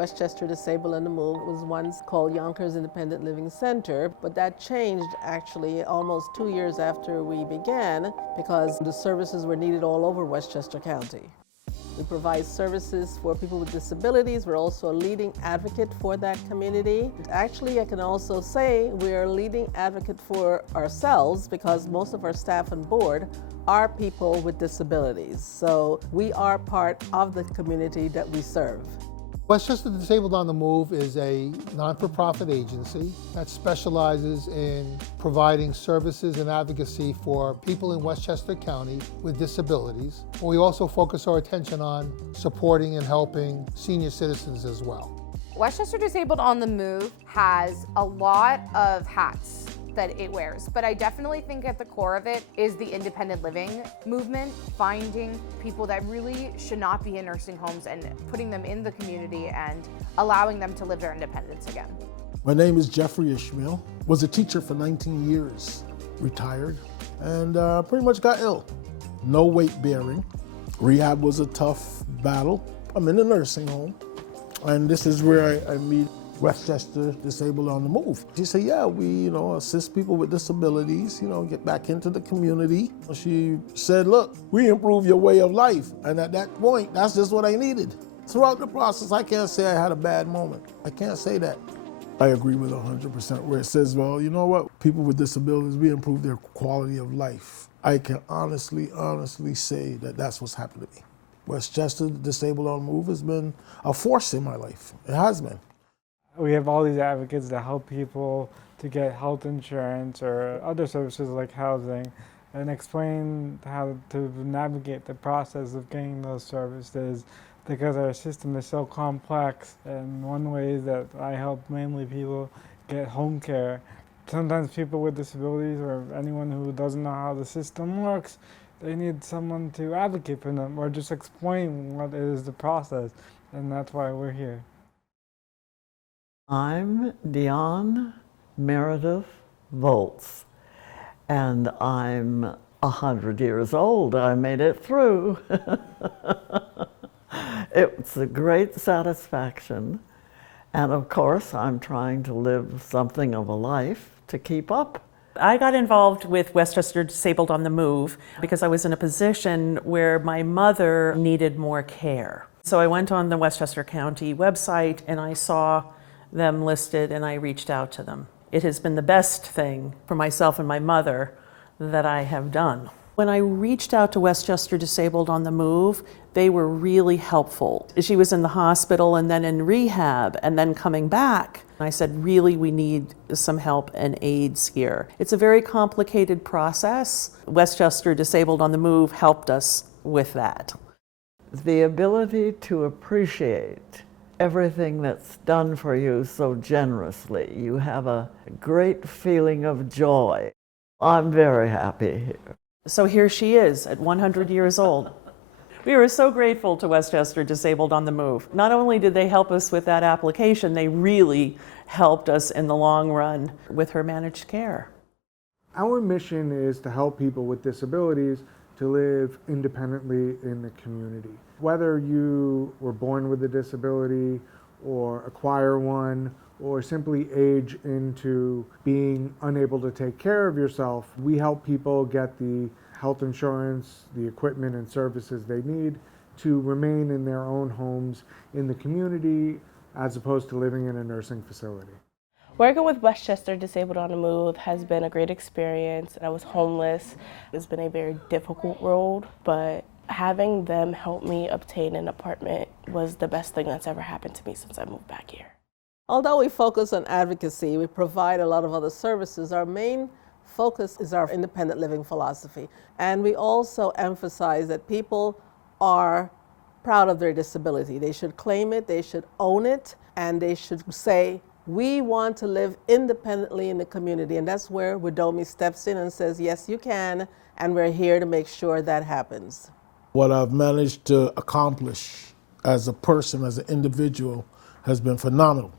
Westchester Disabled on the Move was once called Yonkers Independent Living Center, but that changed actually almost 2 years after we began because the services were needed all over Westchester County. We provide services for people with disabilities. We're also a leading advocate for that community. Actually, I can also say we're a leading advocate for ourselves because most of our staff and board are people with disabilities. So we are part of the community that we serve. Westchester Disabled on the Move is a non-for-profit agency that specializes in providing services and advocacy for people in Westchester County with disabilities. We also focus our attention on supporting and helping senior citizens as well. Westchester Disabled on the Move has a lot of hats that it wears, but I definitely think at the core of it is the independent living movement, finding people that really should not be in nursing homes and putting them in the community and allowing them to live their independence again. My name is Jeffrey Ishmael, was a teacher for 19 years, retired, and pretty much got ill. No weight bearing. Rehab was a tough battle. I'm in a nursing home, and this is where I meet Westchester Disabled on the Move. She said, yeah, we assist people with disabilities, get back into the community. She said, look, we improve your way of life. And at that point, that's just what I needed. Throughout the process, I can't say I had a bad moment. I can't say that. I agree with 100% where it says, well, you know what? People with disabilities, we improve their quality of life. I can honestly say that that's what's happened to me. Westchester Disabled on the Move has been a force in my life. It has been. We have all these advocates that help people to get health insurance or other services like housing and explain how to navigate the process of getting those services because our system is so complex. And one way is that I help mainly people get home care. Sometimes people with disabilities or anyone who doesn't know how the system works, they need someone to advocate for them or just explain what is the process, and that's why we're here. I'm Dion Meredith Volz, and I'm 100 years old. I made it through. It's a great satisfaction, and of course I'm trying to live something of a life to keep up. I got involved with Westchester Disabled on the Move because I was in a position where my mother needed more care. So I went on the Westchester County website and I saw them listed and I reached out to them. It has been the best thing for myself and my mother that I have done. When I reached out to Westchester Disabled on the Move, they were really helpful. She was in the hospital and then in rehab and then coming back. I said, really, we need some help and aids here. It's a very complicated process. Westchester Disabled on the Move helped us with that. The ability to appreciate everything that's done for you so generously. You have a great feeling of joy. I'm very happy here. So here she is at 100 years old. We were so grateful to Westchester Disabled on the Move. Not only did they help us with that application, they really helped us in the long run with her managed care. Our mission is to help people with disabilities to live independently in the community. Whether you were born with a disability or acquire one or simply age into being unable to take care of yourself, we help people get the health insurance, the equipment and services they need to remain in their own homes in the community as opposed to living in a nursing facility. Working with Westchester Disabled on the Move has been a great experience. I was homeless. It's been a very difficult road, but having them help me obtain an apartment was the best thing that's ever happened to me since I moved back here. Although we focus on advocacy, we provide a lot of other services. Our main focus is our independent living philosophy. And we also emphasize that people are proud of their disability. They should claim it, they should own it, and they should say, we want to live independently in the community. And that's where WDOM steps in and says, yes, you can, and we're here to make sure that happens. What I've managed to accomplish as a person, as an individual, has been phenomenal.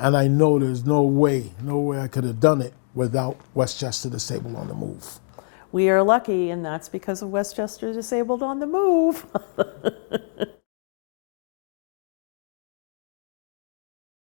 And I know there's no way I could have done it without Westchester Disabled on the Move. We are lucky, and that's because of Westchester Disabled on the Move.